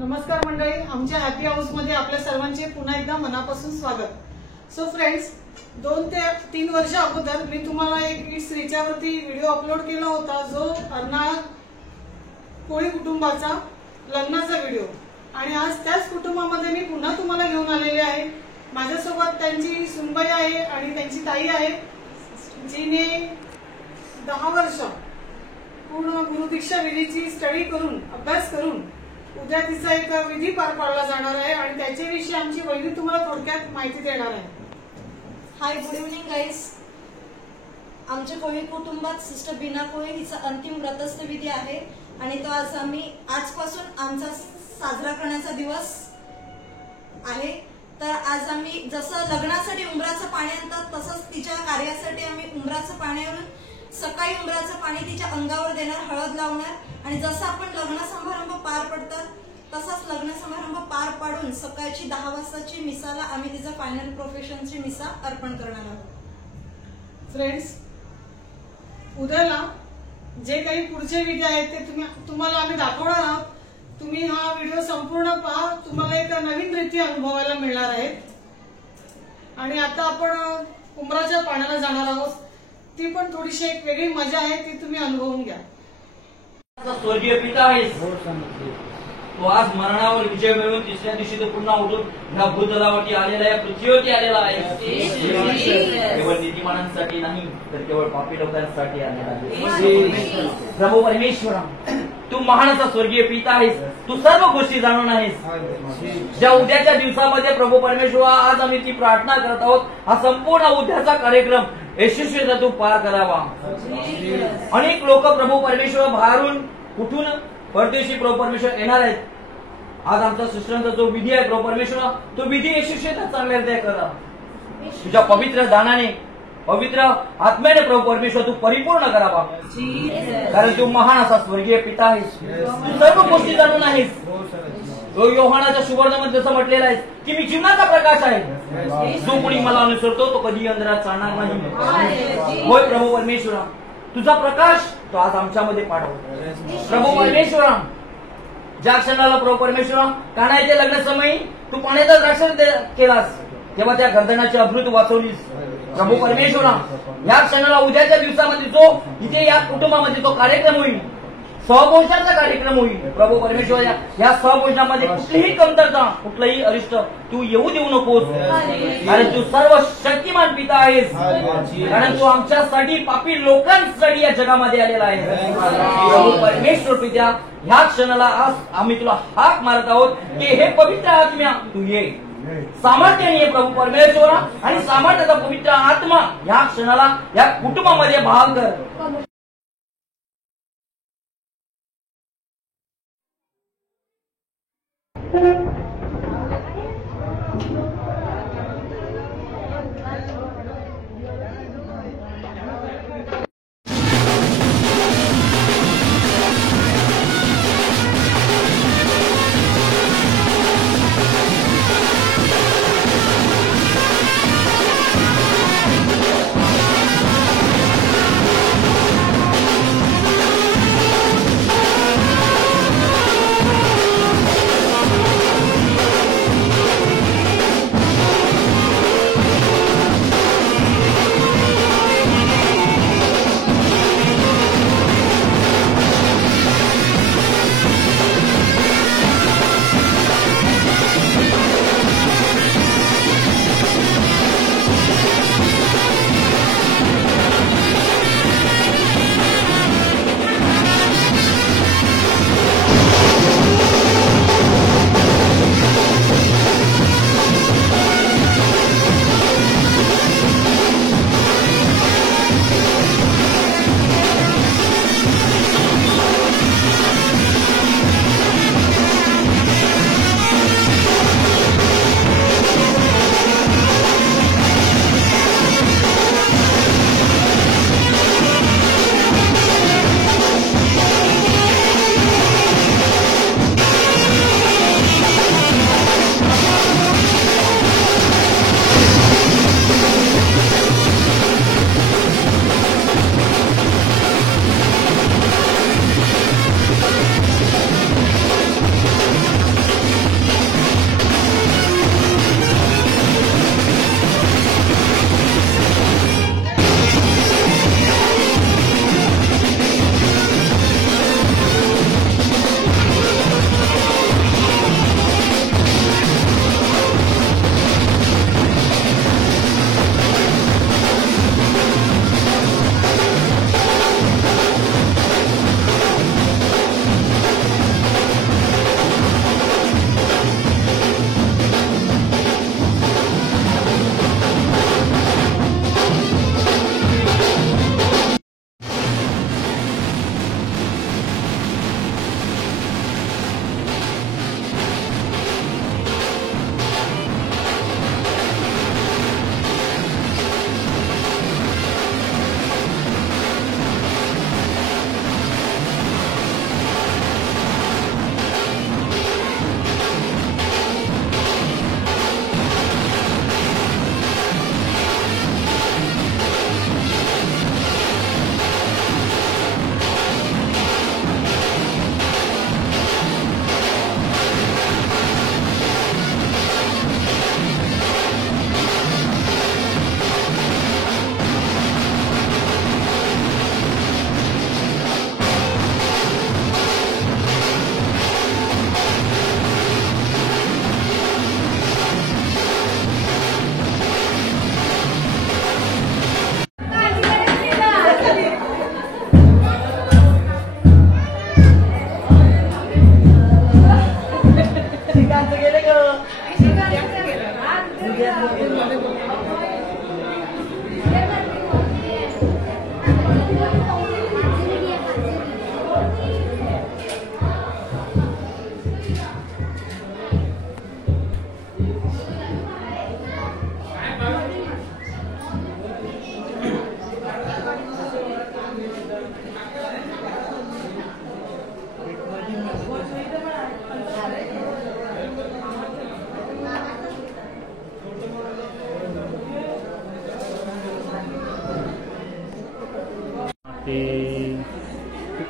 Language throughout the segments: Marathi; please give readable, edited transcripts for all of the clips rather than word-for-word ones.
नमस्कार मंडळी, आमच्या हॅपी हाऊस मध्ये आपल्या सर्वांचे पुन्हा एकदा मनापासून स्वागत. सो फ्रेंड्स, 2 ते 3 वर्ष अगोदर मी तुम्हाला एक इट्स रिचावरती व्हिडिओ अपलोड केला होता, जो अर्नाळा कोळी कुटुंबाचा लग्नाचा व्हिडिओ. आणि आज त्याच कुटुंबामध्ये मी पुन्हा तुम्हाला घेऊन आलेले आहे. माझ्यासोबत त्यांची सुनबाई आहे आणि त्यांची ताई आहे, जिने 10 वर्ष पूर्ण गुरुदीक्षा विधीची स्टडी करून, अभ्यास करून उद्या तिचा एक विधी पार पाडला जाणार आहे आणि त्याच्याविषयी आमची वहिनी तुम्हाला थोडक्यात माहिती देणार आहे. हाय, गुड इव्हनिंग गाईज. आमच्या कोळी कुटुंबात सिस्टर बीना कोळी हिचा अंतिम व्रतस्थ विधी आहे आणि तो आज आजपासून आमचा साजरा करण्याचा दिवस आहे. तर आज आम्ही जसं लग्नासाठी उंबराचं पाणी आणतात, तसंच तिच्या कार्यासाठी आम्ही उंबराचं पाणी आणून सकाळी उंबराचं पाणी तिच्या अंगावर देणार, हळद लावणार. आणि जसं आपण लग्न समारंभ पार पडतात तसाच लग्न समारंभ पार पाडून सकाळची 10 वाजताची मिसाला आम्ही तिचा फायनल प्रोफेशनची मिसा अर्पण करणार आहोत. फ्रेंड्स, उद्याला जे काही पुढचे विधी आहेत ते तुम्हाला आम्ही दाखवणार आहोत. तुम्ही हा व्हिडिओ संपूर्ण पहा, तुम्हाला एक नवीन रीती अनुभवायला मिळणार आहे. आणि आता आपण उंबराच्या पाण्याला जाणार आहोत. ती पण थोडीशी एक वेगळी मजा आहे, ती तुम्ही अनुभवून घ्या. स्वर्गीय पिता आहेस, तो आज मरणावर विजय मिळवून तिसऱ्या दिवशी तो पुन्हा उठून ह्या भूतलावरती आलेला आहे, पृथ्वीवरती आलेला आहे. केवळ नीतिमानांसाठी नाही, तर केवळ पापी लोकांसाठी आलेला आहे. प्रभू परमेश्वरा, तू महान असा स्वर्गीय पिता आहेस, तू सर्व गोष्टी जाणून आहेस. ज्या उद्याच्या दिवसामध्ये प्रभू परमेश्वरा आज आम्ही ती प्रार्थना करत आहोत, हा संपूर्ण उद्याचा कार्यक्रम यशस्वीरित्या तू पार करावा. अनेक लोक प्रभू परमेश्वर बाहेरून कुठून परदेशी प्रभू परमेश्वर येणार आहेत. आज आमचा सिस्टरचा जो विधी आहे प्रभू परमेश्वर, तो विधी यशस्वीरित्या चांगल्या करा. तुझ्या पवित्र दानाने, पवित्र आत्म्याने प्रभू परमेश्वर तू परिपूर्ण करावा. कारण तू महान असा स्वर्गीय पिता आहेस, तू सर्व गोष्टी जाणून आहेस. योहानाच्या सुवर्णमध्ये जसं म्हटलेलं आहे की मी जीवनाचा प्रकाश आहे, जो कोणी मला अनुसरतो तो कधी अंधारात चालणार नाही. होय प्रभू परमेश्वरा, तुझा प्रकाश तो आज आमच्यामध्ये पाठव. प्रभू परमेश्वरा, ज्या क्षणाला प्रभू परमेश्वरा कान्हाच्या लग्न समयी तू पाण्याचा द्राक्षण केलास, तेव्हा त्या गर्दनाची अमृत वाचवलीस. प्रभू परमेश्वरा, या क्षणाला उद्याच्या दिवसामध्ये जो इथे या कुटुंबामध्ये तो कार्यक्रम होईल, सहभोजनाचा कार्यक्रम होईल. प्रभू परमेश्वर, या सहभोजनामध्ये कुठलीही कमतरता, कुठलंही अरिष्ट तू येऊ देऊ नकोस. कारण तू सर्व शक्तिमान पिता आहेस. कारण तू आमच्यासाठी, पापी लोकांसाठी या जगामध्ये आलेला आहे. प्रभू परमेश्वर पित्या, ह्या क्षणाला आज आम्ही तुला हाक मारत आहोत की हे पवित्र आत्म्या तू ये, सामर्थ्याने ये प्रभू परमेश्वरा. आणि सामर्थ्याचा पवित्र आत्मा ह्या क्षणाला या कुटुंबामध्ये भाग कर.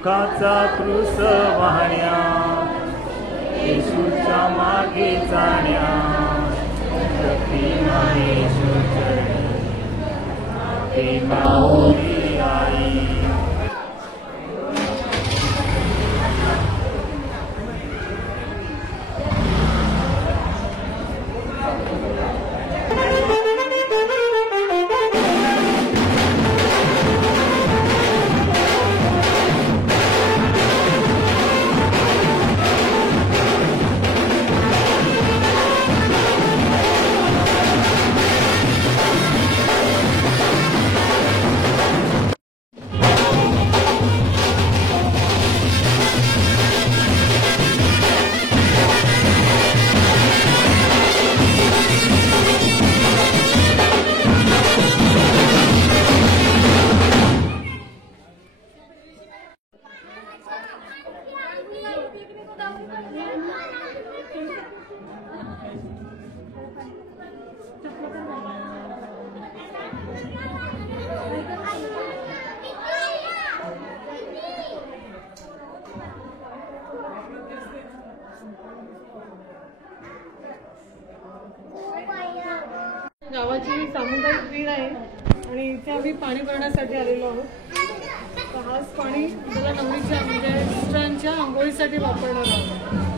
दुःखाचा क्रूस वाहण्या, येशूच्या मागे जाण्या, प्रतिमा येशू चरणी, प्रतिमा ओली आई. गावाची सामुदायिक विहीर आहे आणि इथे आम्ही पाणी भरण्यासाठी आलेलो आहोत. तर हाच पाणी आपल्याला नवरीच्या म्हणजे सिस्टरांच्या आंघोळीसाठी वापरणार आहोत.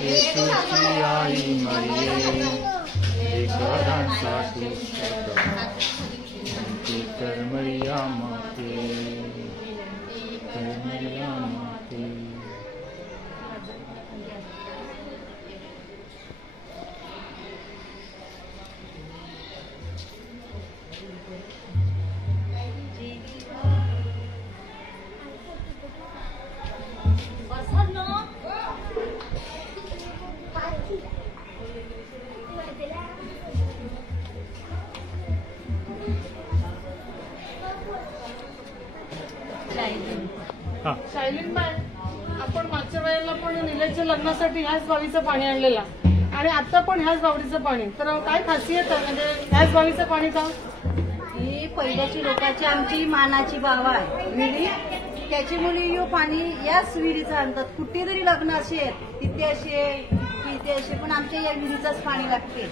येशूची आई मरिये, एकांसाठी कर मरिया माते, कर मरिया माते. शायलीन बाय, आपण मागच्या वेळेला पण निलेशच्या लग्नासाठी ह्याच बावीचं पाणी आणलेलं आणि आता पण ह्याच बावडीचं पाणी. तर काय खासियत आहे म्हणजे ह्याच बावीचं पाणी का? ही पहिल्याची लोकांची आमची मानाची बाव आहे विहिरी. त्याची मुली यो पाणी याच विहिरीचं आणतात. कुठे जरी लग्न असेल तिथे असेल तिथे असेल पण आमच्या या विहिरीचंच पाणी लागते.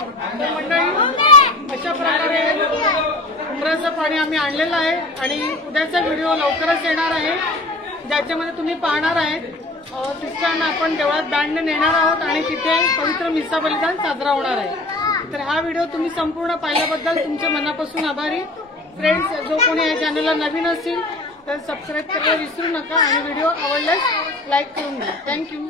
तर मंडळी अशा प्रकारे उमराचं पाणी आम्ही आणलेलं आहे आणि उद्याचा व्हिडिओ लवकरच येणार आहे, ज्याच्यामध्ये तुम्ही पाहणार आहेत सिस्टरना आपण देवळात दांडने नेणार आहोत आणि तिथे पवित्र मिसा बलिदान साजरा होणार आहे. तर हा व्हिडिओ तुम्ही संपूर्ण पाहिल्याबद्दल तुमचे मनापासून आभारी. फ्रेंड्स, जो कोणी या चॅनलला नवीन असतील तर सबस्क्राईब करायला विसरू नका आणि व्हिडिओ आवडल्यास लाईक करून द्या. थँक्यू.